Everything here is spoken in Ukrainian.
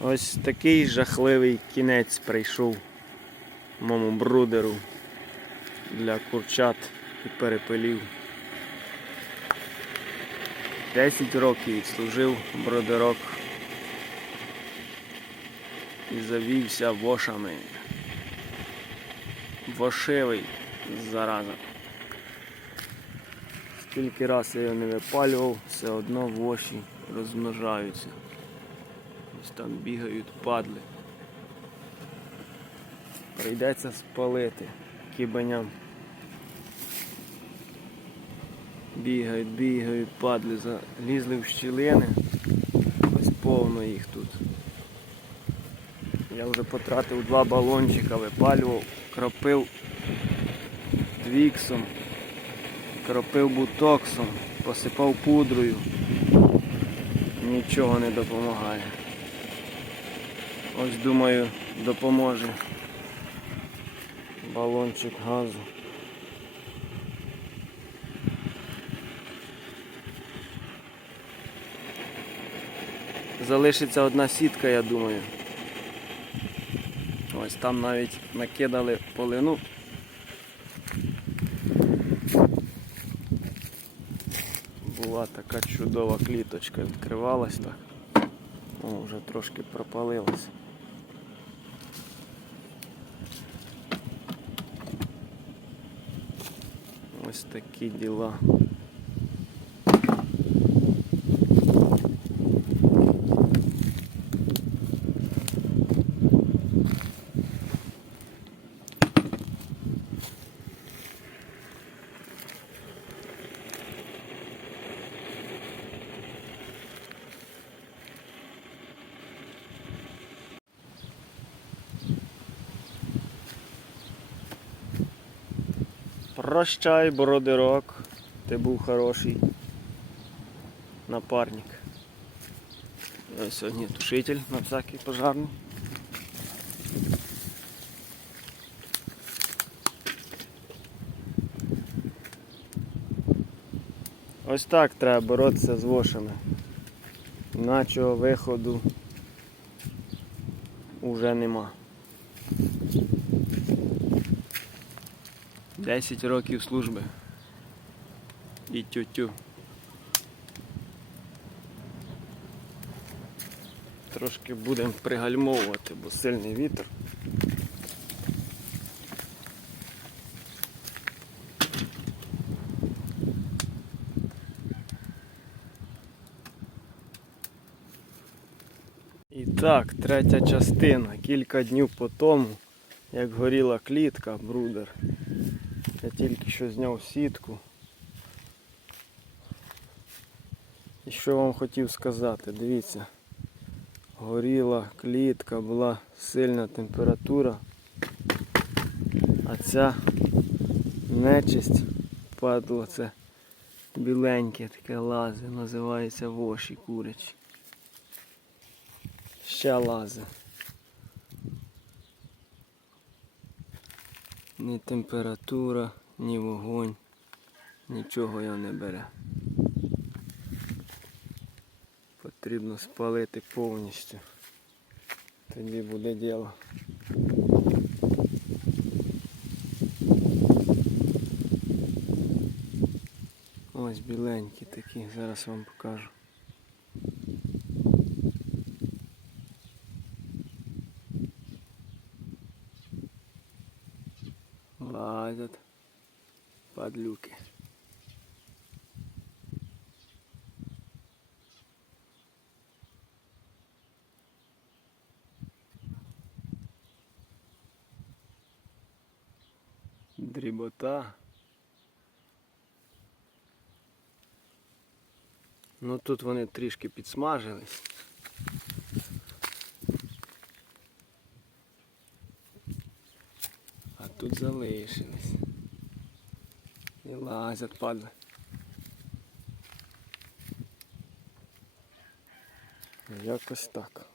Ось такий жахливий кінець прийшов моєму брудеру для курчат і перепелів. 10 років відслужив бродерок і завівся вошами. Вошивий зараза. Скільки раз я його не випалював, все одно воші розмножаються. Ось там бігають падли. Прийдеться спалити кібеням. Бігають, бігають, падли, залізли в щілини. Ось повно їх тут. Я вже потратив два балончика, випалював, кропив твіксом, кропив бутоксом, посипав пудрою. Нічого не допомагає. Ось думаю, допоможе балончик газу. Залишиться одна сітка, я думаю. Ось там навіть накидали полину. Була така чудова кліточка, відкривалась так. О, вже трошки пропалилась. Ось такі діла. Прощай, бродерок. Ти був хороший напарник. Я сьогодні тушитель на всякий пожарний. Ось так треба боротися з вошами. Іначого виходу уже нема. 10 років служби. І тю-тю. Трошки будемо пригальмовувати, бо сильний вітер. І так, третя частина. Кілька днів по тому, як горіла клітка, брудер. Я тільки що зняв сітку. І що вам хотів сказати, дивіться, горіла клітка, була сильна температура, а ця нечисть падло, це біленьке таке лазе, називається воші курячі. Ще лазе. Ні температура, ні вогонь, нічого його не бере. Потрібно спалити повністю. Тоді буде діло. Ось біленькі такі, зараз вам покажу. Лазят подлюки. Дрібота. Ну тут вони трішки підсмажились. Тут залишились. І лазять падли. Якось так.